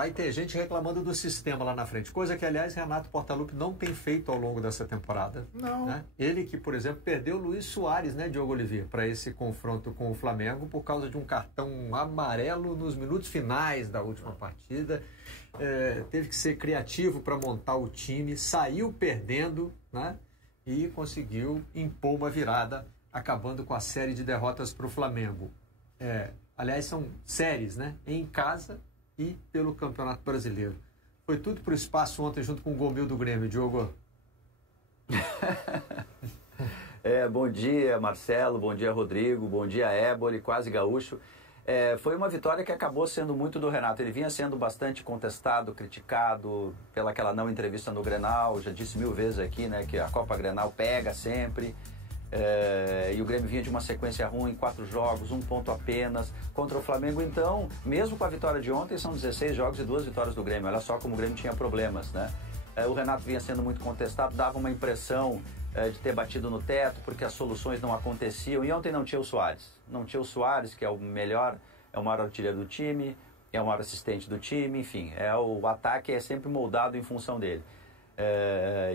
Aí tem gente reclamando do sistema lá na frente, coisa que, aliás, Renato Portaluppi não tem feito ao longo dessa temporada. Não. Né? Ele que, por exemplo, perdeu o Luiz Soares, né, Diogo Oliveira, para esse confronto com o Flamengo por causa de um cartão amarelo nos minutos finais da última partida. Teve que ser criativo para montar o time, saiu perdendo, né, e conseguiu impor uma virada, acabando com a série de derrotas para o Flamengo. Aliás, são séries, né, em casa e pelo Campeonato Brasileiro. Foi tudo para o espaço ontem junto com o gol do Grêmio, Diogo. Bom dia, Marcelo, bom dia, Rodrigo, bom dia, Éboli, quase gaúcho. Foi uma vitória que acabou sendo muito do Renato. Ele vinha sendo bastante contestado, criticado pela aquela não entrevista no Grenal. Já disse 1000 vezes aqui, né, que a Copa Grenal pega sempre. E o Grêmio vinha de uma sequência ruim, 4 jogos, 1 ponto apenas contra o Flamengo. Então, mesmo com a vitória de ontem, são 16 jogos e 2 vitórias do Grêmio. Olha só como o Grêmio tinha problemas, né? O Renato vinha sendo muito contestado, dava uma impressão de ter batido no teto, porque as soluções não aconteciam. E ontem não tinha o Soares. Não tinha o Soares, que é o melhor, é o maior artilheiro do time, é o maior assistente do time, enfim, o ataque é sempre moldado em função dele.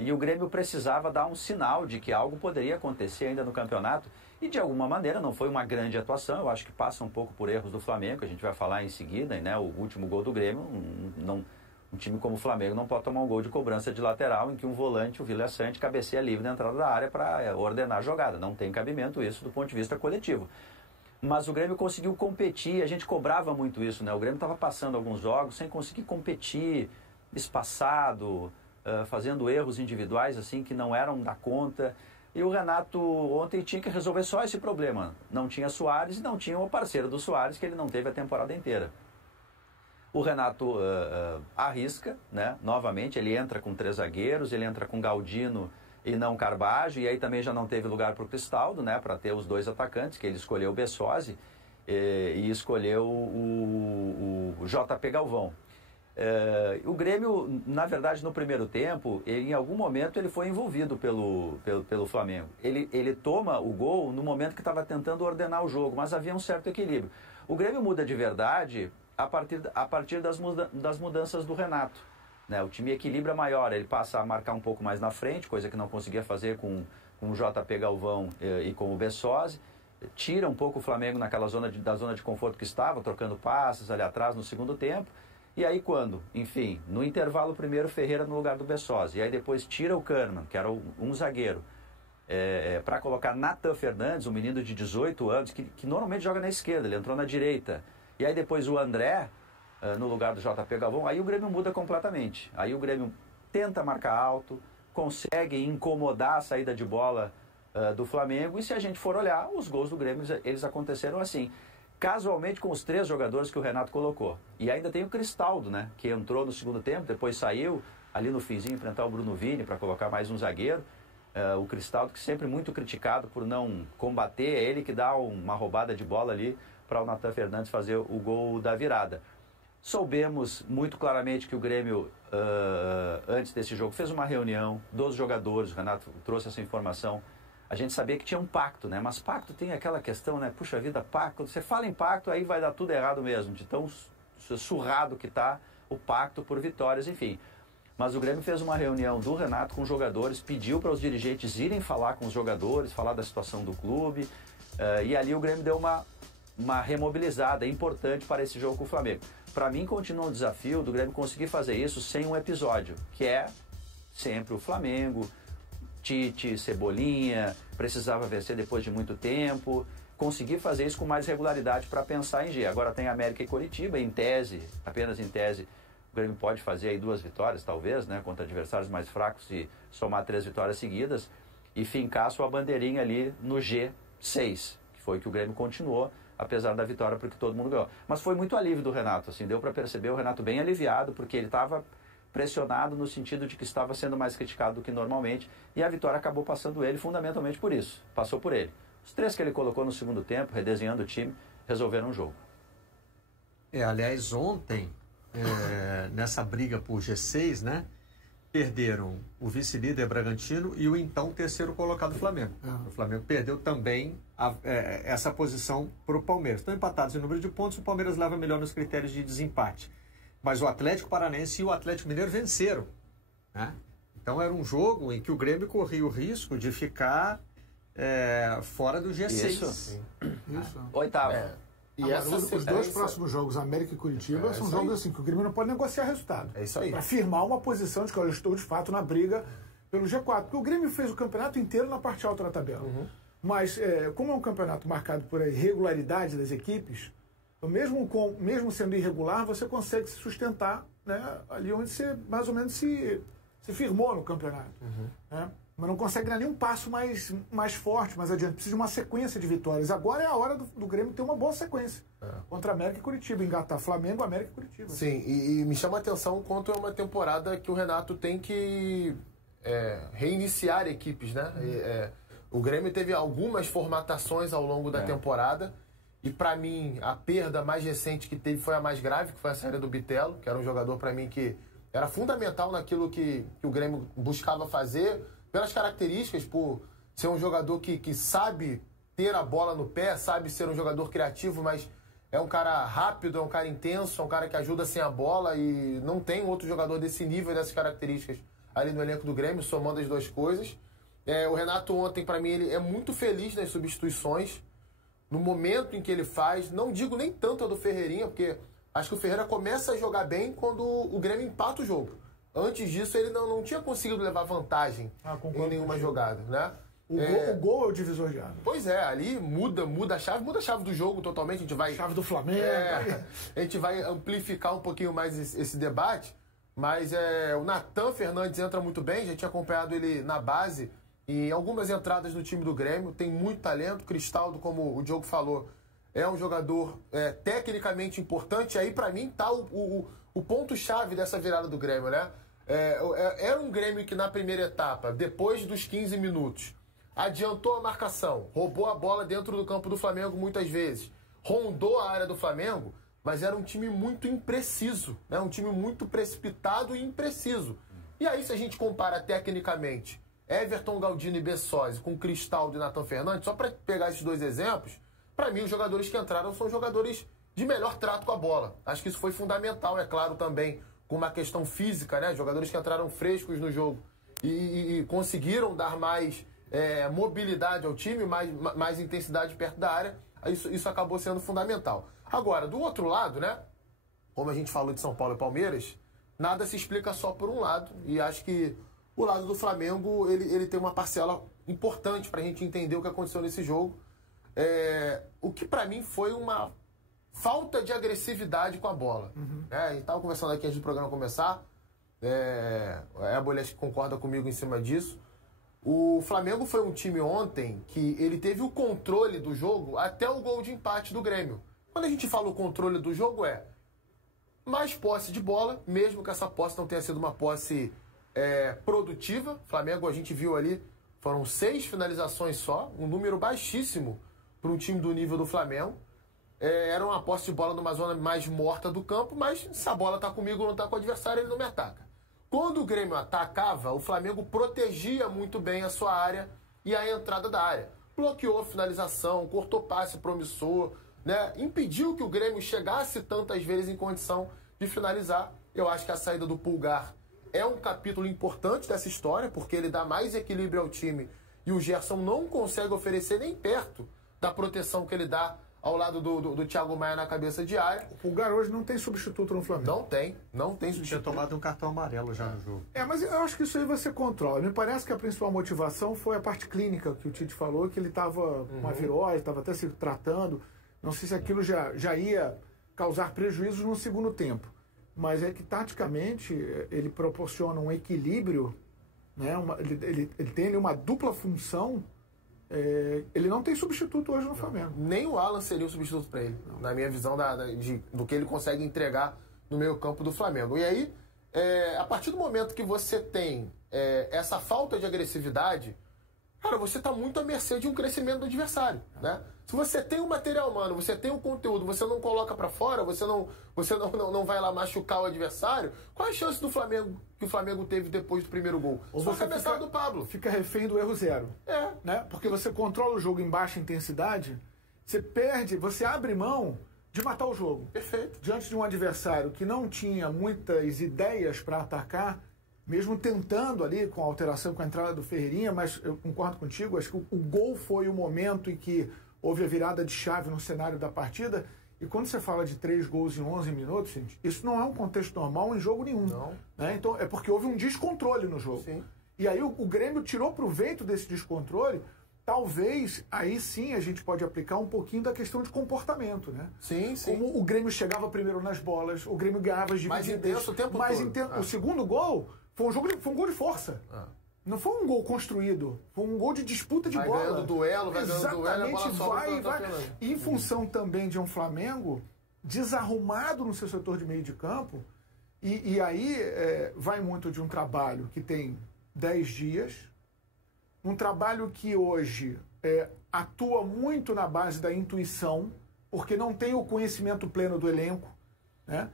E o Grêmio precisava dar um sinal de que algo poderia acontecer ainda no campeonato, e de alguma maneira não foi uma grande atuação. Eu acho que passa um pouco por erros do Flamengo, que a gente vai falar em seguida, né? O último gol do Grêmio, um time como o Flamengo não pode tomar um gol de cobrança de lateral em que um volante, o Vila Sante, cabeceia livre na entrada da área para ordenar a jogada. Não tem cabimento isso do ponto de vista coletivo. Mas o Grêmio conseguiu competir, a gente cobrava muito isso, né? O Grêmio estava passando alguns jogos sem conseguir competir, espaçado, fazendo erros individuais assim que não eram da conta. E o Renato ontem tinha que resolver só esse problema. Não tinha Soares e não tinha o parceiro do Soares, que ele não teve a temporada inteira. O Renato arrisca, né? Novamente, ele entra com 3 zagueiros, ele entra com Galdino e não Carbajo, e aí também já não teve lugar para o Cristaldo, né? Para ter os 2 atacantes, que ele escolheu o Bessosi e escolheu o JP Galvão. O Grêmio, na verdade, no primeiro tempo, em algum momento ele foi envolvido pelo Flamengo. Ele toma o gol no momento que estava tentando ordenar o jogo, mas havia um certo equilíbrio. O Grêmio muda de verdade a partir das mudanças do Renato, né? O time equilibra maior, ele passa a marcar um pouco mais na frente, coisa que não conseguia fazer com o JP Galvão e com o Bessosi. Tira um pouco o Flamengo da zona de conforto que estava, trocando passes ali atrás no segundo tempo. E aí quando, enfim, no intervalo primeiro Ferreira no lugar do Bessosi, e aí depois tira o Kahneman, que era um zagueiro, para colocar Natan Fernandes, um menino de 18 anos, que normalmente joga na esquerda, ele entrou na direita. E aí depois o André, no lugar do JP Galvão, aí o Grêmio muda completamente. Aí o Grêmio tenta marcar alto, consegue incomodar a saída de bola do Flamengo, e se a gente for olhar, os gols do Grêmio, eles aconteceram assim, casualmente com os 3 jogadores que o Renato colocou. E ainda tem o Cristaldo, né, que entrou no segundo tempo, depois saiu, ali no finzinho, enfrentar o Bruno Vini para colocar mais um zagueiro. O Cristaldo, que sempre muito criticado por não combater, é ele que dá uma roubada de bola ali para o Natan Fernandes fazer o gol da virada. Soubemos muito claramente que o Grêmio, antes desse jogo, fez uma reunião dos jogadores, o Renato trouxe essa informação. A gente sabia que tinha um pacto, né? Mas pacto tem aquela questão, né? Puxa vida, pacto, quando você fala em pacto, aí vai dar tudo errado mesmo, de tão surrado que está o pacto por vitórias, enfim. Mas o Grêmio fez uma reunião do Renato com os jogadores, pediu para os dirigentes irem falar com os jogadores, falar da situação do clube, e ali o Grêmio deu uma remobilizada importante para esse jogo com o Flamengo. Para mim, continua um desafio do Grêmio conseguir fazer isso sem um episódio, que é sempre o Flamengo, Tite, Cebolinha, precisava vencer depois de muito tempo, conseguir fazer isso com mais regularidade para pensar em G. Agora tem América e Coritiba, em tese, apenas em tese, o Grêmio pode fazer aí 2 vitórias, talvez, né, contra adversários mais fracos e somar 3 vitórias seguidas e fincar sua bandeirinha ali no G6, que foi que o Grêmio continuou, apesar da vitória, porque todo mundo ganhou. Mas foi muito alívio do Renato, assim, deu para perceber o Renato bem aliviado, porque ele estava pressionado no sentido de que estava sendo mais criticado do que normalmente, e a vitória acabou passando ele fundamentalmente por isso, passou por ele. Os 3 que ele colocou no segundo tempo, redesenhando o time, resolveram o jogo. Aliás, ontem, nessa briga por G6, né, perderam o vice-líder Bragantino e o então terceiro colocado Flamengo. O Flamengo perdeu também essa posição para o Palmeiras. Estão empatados em número de pontos, o Palmeiras leva melhor nos critérios de desempate. Mas o Atlético Paranaense e o Atlético Mineiro venceram, né? Então era um jogo em que o Grêmio corria o risco de ficar fora do G6. Isso. Oitavo. E os dois próximos jogos, América e Curitiba, são jogos assim que o Grêmio não pode negociar resultado. É isso aí. Para firmar uma posição de que eu estou de fato na briga pelo G4. Porque o Grêmio fez o campeonato inteiro na parte alta da tabela. Mas como é um campeonato marcado por irregularidade das equipes, então mesmo sendo irregular, você consegue se sustentar, né, ali onde você mais ou menos se firmou no campeonato. Né? Mas não consegue dar nenhum passo mais forte, mais adiante. Precisa de uma sequência de vitórias. Agora é a hora do Grêmio ter uma boa sequência. Contra América e Curitiba. Engatar Flamengo, América e Curitiba. Sim, e me chama a atenção quanto é uma temporada que o Renato tem que reiniciar equipes, né? O Grêmio teve algumas formatações ao longo da temporada. E para mim, a perda mais recente que teve foi a mais grave, que foi a saída do Bitelo, que era um jogador para mim que era fundamental naquilo que o Grêmio buscava fazer, pelas características, por ser um jogador que sabe ter a bola no pé, sabe ser um jogador criativo, mas é um cara rápido, é um cara intenso, é um cara que ajuda sem a bola e não tem outro jogador desse nível e dessas características ali no elenco do Grêmio, somando as duas coisas. O Renato ontem, para mim, ele é muito feliz nas substituições, no momento em que ele faz, não digo nem tanto a do Ferreirinha, porque acho que o Ferreira começa a jogar bem quando o Grêmio empata o jogo. Antes disso, ele não tinha conseguido levar vantagem em nenhuma jogada, né? O gol é o divisor de água. Pois é, ali muda a chave do jogo totalmente. A gente vai... Chave do Flamengo. A gente vai amplificar um pouquinho mais esse debate, mas o Nathan Fernandes entra muito bem, já tinha acompanhado ele na base, e algumas entradas no time do Grêmio, tem muito talento. Cristaldo, como o Diogo falou, é um jogador tecnicamente importante. Aí, para mim, tá o ponto-chave dessa virada do Grêmio, né? Era um Grêmio que na primeira etapa, depois dos 15 minutos, adiantou a marcação, roubou a bola dentro do campo do Flamengo muitas vezes, rondou a área do Flamengo, mas era um time muito impreciso, né? Um time muito precipitado e impreciso. E aí, se a gente compara tecnicamente Everton, Galdino e Bessosi com Cristaldo e Nathan Fernandes, só para pegar esses dois exemplos, para mim os jogadores que entraram são jogadores de melhor trato com a bola. Acho que isso foi fundamental, é claro, também com uma questão física, né? Jogadores que entraram frescos no jogo e conseguiram dar mais mobilidade ao time, mais intensidade perto da área. Isso acabou sendo fundamental. Agora, do outro lado, né? Como a gente falou de São Paulo e Palmeiras, nada se explica só por um lado. E acho que o lado do Flamengo, ele tem uma parcela importante para a gente entender o que aconteceu nesse jogo. O que para mim foi uma falta de agressividade com a bola. A gente estava conversando aqui antes do programa começar. A Bolha acho que concorda comigo em cima disso. O Flamengo foi um time ontem que ele teve o controle do jogo até o gol de empate do Grêmio. Quando a gente fala o controle do jogo mais posse de bola, mesmo que essa posse não tenha sido uma posse produtiva. Flamengo, a gente viu ali, foram 6 finalizações só, um número baixíssimo para um time do nível do Flamengo. Era uma posse de bola numa zona mais morta do campo, mas se a bola está comigo ou não está com o adversário, ele não me ataca. Quando o Grêmio atacava, o Flamengo protegia muito bem a sua área e a entrada da área. Bloqueou a finalização, cortou passe promissor, né? Impediu que o Grêmio chegasse tantas vezes em condição de finalizar. Eu acho que a saída do Pulgar é um capítulo importante dessa história, porque ele dá mais equilíbrio ao time e o Gerson não consegue oferecer nem perto da proteção que ele dá ao lado do Thiago Maia na cabeça de área. O Pulgar hoje não tem substituto no Flamengo. Não tem substituto. Tinha tomado um cartão amarelo já no jogo. Mas eu acho que isso aí você controla. Me parece que a principal motivação foi a parte clínica que o Tite falou, que ele estava com uma virose, estava até se tratando. Não sei se aquilo já ia causar prejuízos no segundo tempo. Mas é que, taticamente, ele proporciona um equilíbrio, né? Ele tem ali uma dupla função. Ele não tem substituto hoje no Flamengo. Nem o Alan seria o substituto para ele, na minha visão do que ele consegue entregar no meio campo do Flamengo. E aí, a partir do momento que você tem essa falta de agressividade, cara, você está muito à mercê de um crescimento do adversário, né? Se você tem o material humano, você tem o conteúdo, você não coloca para fora, você não vai lá machucar o adversário, qual a chance do Flamengo que o Flamengo teve depois do primeiro gol? Ou você cabeçada do Pablo. Fica refém do erro zero. Né? Porque você controla o jogo em baixa intensidade, você abre mão de matar o jogo. Perfeito. Diante de um adversário que não tinha muitas ideias para atacar, mesmo tentando ali com a alteração, com a entrada do Ferreirinha, mas eu concordo contigo, acho que o gol foi o momento em que houve a virada de chave no cenário da partida. E quando você fala de 3 gols em 11 minutos, gente, isso não é um contexto normal em jogo nenhum. Não. Né? Então, é porque houve um descontrole no jogo. Sim. E aí o Grêmio tirou proveito desse descontrole. Talvez, aí sim, a gente pode aplicar um pouquinho da questão de comportamento, né? Sim, sim. Como o Grêmio chegava primeiro nas bolas, o Grêmio ganhava as divididas. Mais intenso o tempo todo. O segundo gol foi um gol de força. Não foi um gol construído, foi um gol de disputa de bola. Vai ganhando duelo, vai ganhando duelo, a bola vai. E em função também de um Flamengo desarrumado no seu setor de meio de campo, e aí vai muito de um trabalho que tem 10 dias, um trabalho que hoje atua muito na base da intuição, porque não tem o conhecimento pleno do elenco, né?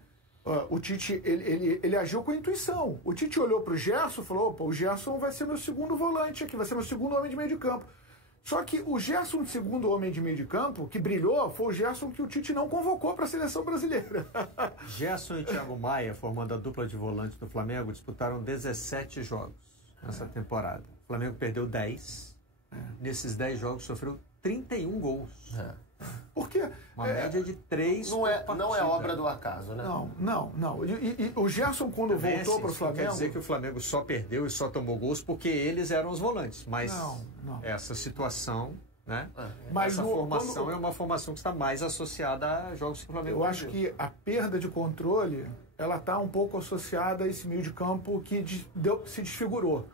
O Tite, ele agiu com intuição. O Tite olhou para o Gerson e falou, opa, o Gerson vai ser meu segundo volante aqui, vai ser meu segundo homem de meio de campo. Só que o Gerson, segundo homem de meio de campo, que brilhou, foi o Gerson que o Tite não convocou para a seleção brasileira. Gerson e Thiago Maia, formando a dupla de volantes do Flamengo, disputaram 17 jogos nessa temporada. O Flamengo perdeu 10. Nesses 10 jogos sofreu 31 gols. Porque uma média de 3 não é obra do acaso, né? Não. E o Gerson, quando voltou para o Flamengo... Não quer dizer que o Flamengo só perdeu e só tomou gols porque eles eram os volantes. Mas não. essa situação, né? Mas essa formação é uma formação que está mais associada a jogos que o Flamengo Eu acho que a perda de controle, ela está um pouco associada a esse meio de campo que se desfigurou.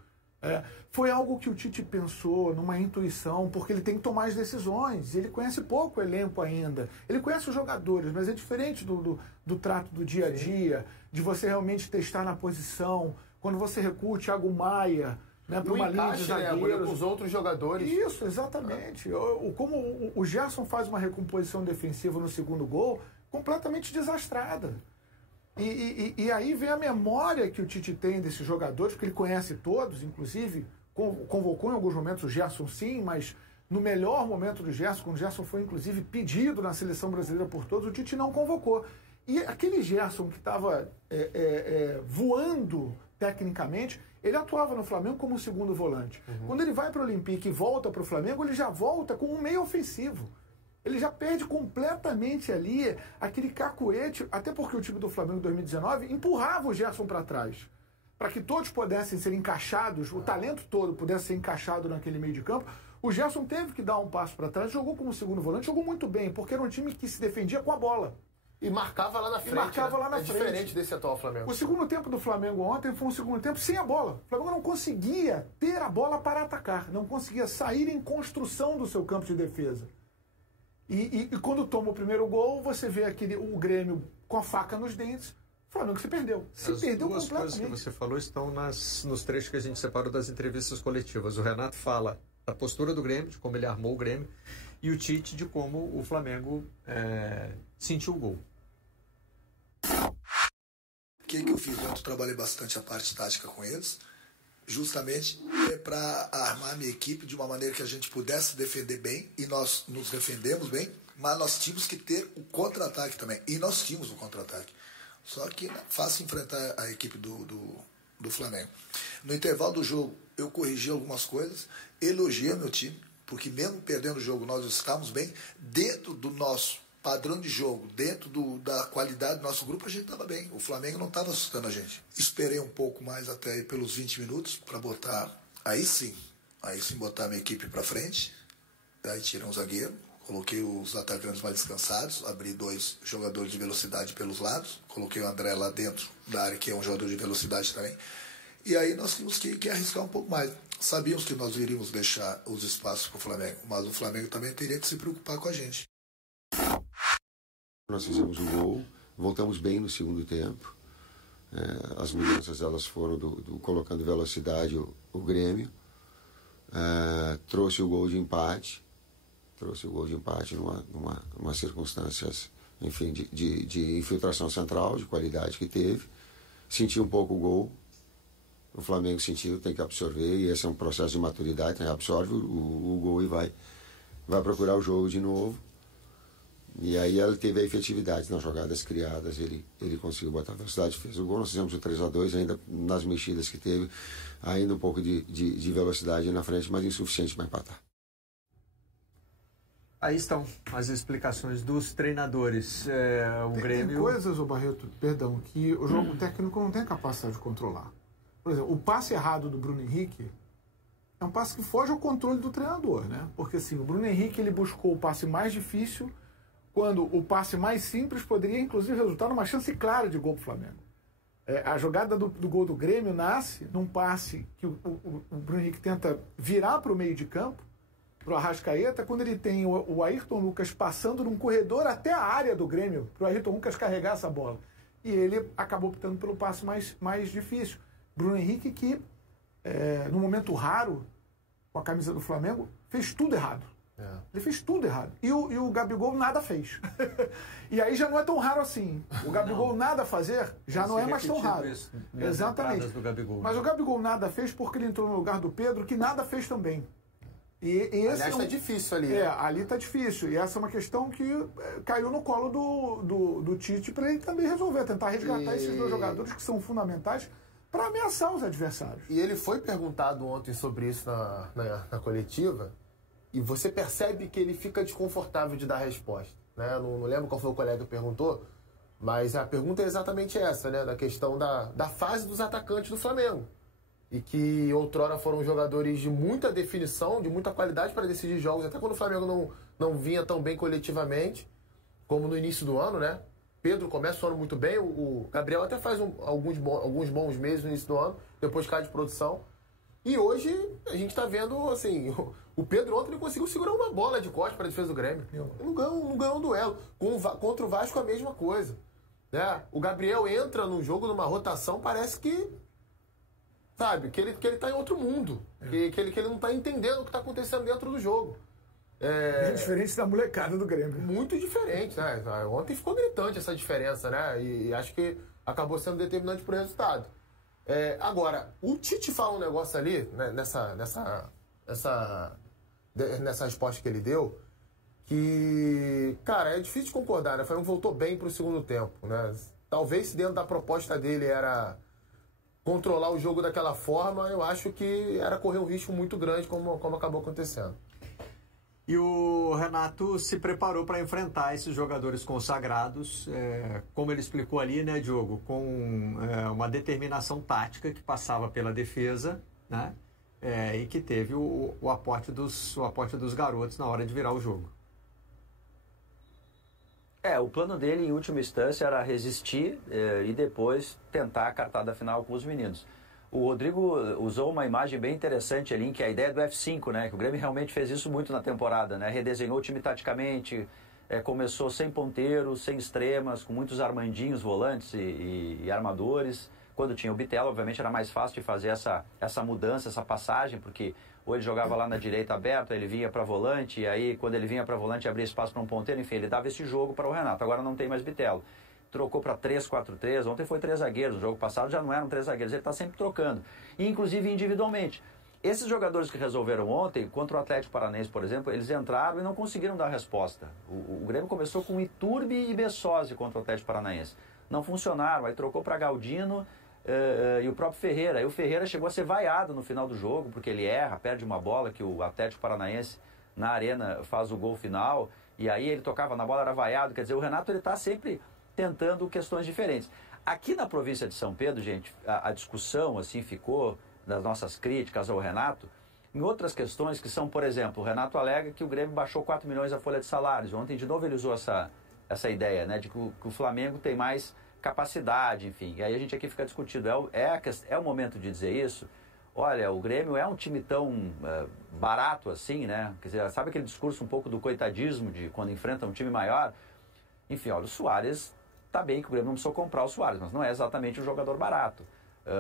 Foi algo que o Tite pensou numa intuição, porque ele tem que tomar as decisões. Ele conhece pouco o elenco ainda. Ele conhece os jogadores, mas é diferente do trato do dia a dia, de você realmente testar na posição. Quando você recua o Thiago Maia, né, para uma linha de zagueiros, com os outros jogadores. Isso, exatamente. Como o Gerson faz uma recomposição defensiva no segundo gol, completamente desastrada. E aí vem a memória que o Tite tem desses jogadores, porque ele conhece todos, inclusive convocou em alguns momentos o Gerson, sim, mas no melhor momento do Gerson, quando o Gerson foi inclusive pedido na seleção brasileira por todos, o Tite não convocou. E aquele Gerson que estava voando tecnicamente, ele atuava no Flamengo como um segundo volante. Quando ele vai para o Olympique e volta para o Flamengo, ele já volta com um meio ofensivo. Ele já perde completamente ali aquele cacuete, até porque o time do Flamengo em 2019 empurrava o Gerson para trás, para que todos pudessem ser encaixados, o talento todo pudesse ser encaixado naquele meio de campo. O Gerson teve que dar um passo para trás, jogou como segundo volante, jogou muito bem, porque era um time que se defendia com a bola. E marcava lá na frente. É diferente desse atual Flamengo. O segundo tempo do Flamengo ontem foi um segundo tempo sem a bola. O Flamengo não conseguia ter a bola para atacar, não conseguia sair em construção do seu campo de defesa. E quando toma o primeiro gol, você vê o Grêmio com a faca nos dentes. O Flamengo se perdeu. Perdeu completamente. As duas coisas que você falou estão nos trechos que a gente separou das entrevistas coletivas. O Renato fala da postura do Grêmio, de como ele armou o Grêmio, e o Tite de como o Flamengo sentiu o gol. O que eu fiz? Eu trabalhei bastante a parte tática com eles, justamente para armar a minha equipe de uma maneira que a gente pudesse defender bem, e nós nos defendemos bem, mas nós tínhamos que ter o contra-ataque também, e nós tínhamos o contra-ataque. Só que é fácil enfrentar a equipe do Flamengo. No intervalo do jogo, eu corrigi algumas coisas, elogiei meu time, porque mesmo perdendo o jogo, nós estávamos bem dentro do nosso padrão de jogo, dentro da qualidade do nosso grupo, a gente estava bem. O Flamengo não estava assustando a gente. Esperei um pouco mais até aí pelos 20 minutos para botar, aí sim botar a minha equipe para frente. Daí tirei um zagueiro, coloquei os atacantes mais descansados, abri 2 jogadores de velocidade pelos lados, coloquei o André lá dentro da área, que é um jogador de velocidade também. E aí nós tínhamos que arriscar um pouco mais. Sabíamos que nós iríamos deixar os espaços para o Flamengo, mas o Flamengo também teria que se preocupar com a gente. Nós fizemos o gol, voltamos bem no segundo tempo. As mudanças elas foram colocando velocidade o Grêmio. Trouxe o gol de empate. Numa circunstâncias, enfim, de infiltração central, de qualidade que teve. Senti um pouco o gol. O Flamengo sentiu, tem que absorver, e esse é um processo de maturidade, né? Absorve o gol e vai procurar o jogo de novo. E aí ele teve a efetividade nas jogadas criadas, ele conseguiu botar velocidade, fez o gol, nós fizemos o 3-2, ainda nas mexidas que teve, ainda um pouco de velocidade na frente, mas insuficiente para empatar. Aí estão as explicações dos treinadores. Grêmio... Tem coisas, Barreto, perdão, que o jogo técnico não tem capacidade de controlar. Por exemplo, o passe errado do Bruno Henrique é um passe que foge ao controle do treinador, né? Porque assim, o Bruno Henrique ele buscou o passe mais difícil, quando o passe mais simples poderia, inclusive, resultar numa chance clara de gol para o Flamengo. A jogada do gol do Grêmio nasce num passe que o Bruno Henrique tenta virar para o meio de campo, para o Arrascaeta, quando ele tem o Ayrton Lucas passando num corredor até a área do Grêmio, para o Ayrton Lucas carregar essa bola. E ele acabou optando pelo passe mais difícil. Bruno Henrique que, num momento raro, com a camisa do Flamengo, fez tudo errado. Ele fez tudo errado. E o Gabigol nada fez. E aí já não é tão raro assim. O Gabigol nada fazer já não é mais tão raro. Exatamente. Do Gabigol. Mas o Gabigol nada fez porque ele entrou no lugar do Pedro, que nada fez também. E esse aliás, tá difícil ali. Ali tá difícil. E essa é uma questão que caiu no colo do Tite para ele também resolver, tentar resgatar esses dois jogadores que são fundamentais para ameaçar os adversários. E ele foi perguntado ontem sobre isso na coletiva, e você percebe que ele fica desconfortável de dar a resposta. Né? Não lembro qual foi o colega que perguntou, mas a pergunta é exatamente essa, né? Da questão da fase dos atacantes do Flamengo. E que outrora foram jogadores de muita definição, de muita qualidade para decidir jogos, até quando o Flamengo não vinha tão bem coletivamente, como no início do ano, né? Pedro começa o ano muito bem, o Gabriel até faz alguns bons meses no início do ano, depois cai de produção. E hoje a gente está vendo, assim, o Pedro ontem não conseguiu segurar uma bola de costas para a defesa do Grêmio. Não ganhou um duelo. Contra o Vasco a mesma coisa. Né? O Gabriel entra no jogo numa rotação, parece que... Sabe, que ele tá em outro mundo. Que ele não tá entendendo o que tá acontecendo dentro do jogo. É diferente da molecada do Grêmio. Muito diferente, né? Ontem ficou gritante essa diferença, né? E acho que acabou sendo determinante pro resultado. Agora, o Tite fala um negócio ali, né, nessa resposta que ele deu, que, cara, é difícil de concordar, né? O Flamengo voltou bem pro segundo tempo, né? Talvez se dentro da proposta dele era controlar o jogo daquela forma, eu acho que era correr um risco muito grande, como acabou acontecendo. E o Renato se preparou para enfrentar esses jogadores consagrados, como ele explicou ali, né, Diogo, com uma determinação tática que passava pela defesa, né, e que teve o aporte dos garotos na hora de virar o jogo. O plano dele, em última instância, era resistir e depois tentar a cartada final com os meninos. O Rodrigo usou uma imagem bem interessante ali, que é a ideia do F5, né? Que o Grêmio realmente fez isso muito na temporada, né? Redesenhou o time taticamente, começou sem ponteiros, sem extremas, com muitos armandinhos, volantes e armadores. Quando tinha o Bitelo, obviamente era mais fácil de fazer essa mudança, essa passagem, porque ou ele jogava lá na direita aberto, ele vinha para volante, e aí quando ele vinha para volante abria espaço para um ponteiro, enfim, ele dava esse jogo para o Renato. Agora não tem mais Bitelo. Trocou para 3-4-3, ontem foi 3 zagueiros, no jogo passado já não eram 3 zagueiros, ele está sempre trocando, e inclusive individualmente. Esses jogadores que resolveram ontem, contra o Atlético Paranaense, por exemplo, eles entraram e não conseguiram dar resposta. O Grêmio começou com Iturbe e Bessosi contra o Atlético Paranaense. Não funcionaram, aí trocou para Galdino e o próprio Ferreira. Aí o Ferreira chegou a ser vaiado no final do jogo, porque ele erra, perde uma bola que o Atlético Paranaense na arena faz o gol final, e aí ele tocava na bola, era vaiado. Quer dizer, o Renato ele está sempre tentando questões diferentes. Aqui na província de São Pedro, gente, a discussão assim ficou das nossas críticas ao Renato em outras questões que são, por exemplo, o Renato alega que o Grêmio baixou 4 milhões a folha de salários. Ontem de novo ele usou essa ideia, né, de que o Flamengo tem mais capacidade, enfim. E aí a gente aqui fica discutindo, é o momento de dizer isso? Olha, o Grêmio é um time tão barato assim, né? Quer dizer, sabe aquele discurso um pouco do coitadismo de quando enfrenta um time maior? Enfim, olha, o Suárez, tá bem que o Grêmio não precisou comprar o Suárez, mas não é exatamente um jogador barato.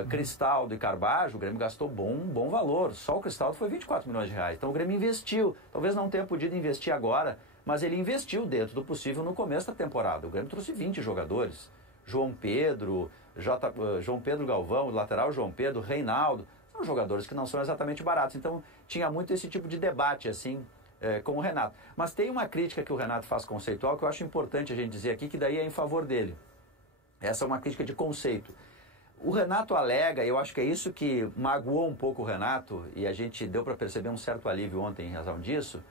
Cristaldo e Carbajo, o Grêmio gastou bom valor. Só o Cristaldo foi 24 milhões de reais. Então o Grêmio investiu. Talvez não tenha podido investir agora, mas ele investiu dentro do possível no começo da temporada. O Grêmio trouxe 20 jogadores. João Pedro Galvão, lateral João Pedro, Reinaldo. São jogadores que não são exatamente baratos. Então tinha muito esse tipo de debate, assim, com o Renato. Mas tem uma crítica que o Renato faz conceitual que eu acho importante a gente dizer aqui, que daí é em favor dele. Essa é uma crítica de conceito. O Renato alega, eu acho que é isso que magoou um pouco o Renato, e a gente deu para perceber um certo alívio ontem em razão disso,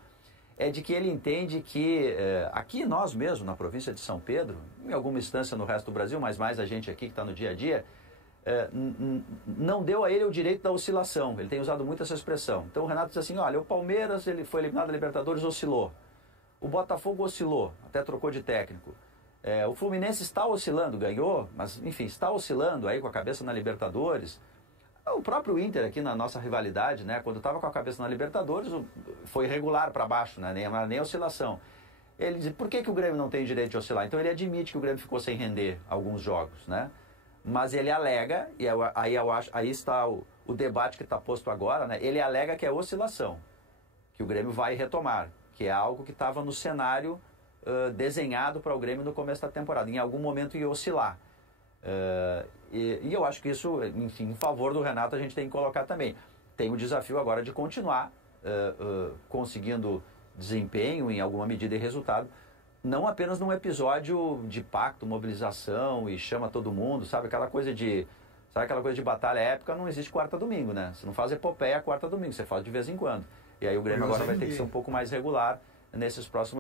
é de que ele entende que aqui nós mesmos, na província de São Pedro, em alguma instância no resto do Brasil, mas mais a gente aqui que está no dia a dia, não deu a ele o direito da oscilação. Ele tem usado muito essa expressão. Então o Renato diz assim, olha, o Palmeiras ele foi eliminado da Libertadores, oscilou. O Botafogo oscilou, até trocou de técnico. O Fluminense está oscilando, ganhou, mas enfim, está oscilando aí com a cabeça na Libertadores. O próprio Inter aqui na nossa rivalidade, né, quando estava com a cabeça na Libertadores, foi regular para baixo, né, nem oscilação. Ele diz, por que o Grêmio não tem direito de oscilar? Então ele admite que o Grêmio ficou sem render alguns jogos, né? Mas ele alega, e aí está o debate que está posto agora, né? Ele alega que é oscilação, que o Grêmio vai retomar, que é algo que estava no cenário desenhado para o Grêmio no começo da temporada, em algum momento ia oscilar. E eu acho que isso, enfim, em favor do Renato, a gente tem que colocar também. Tem o desafio agora de continuar conseguindo desempenho, em alguma medida, e resultado, não apenas num episódio de pacto, mobilização e chama todo mundo, sabe? Aquela coisa de batalha épica, não existe quarta domingo, né? Você não faz epopeia quarta domingo, você faz de vez em quando. E aí o Grêmio agora vai ter que ser um pouco mais regular nesses próximos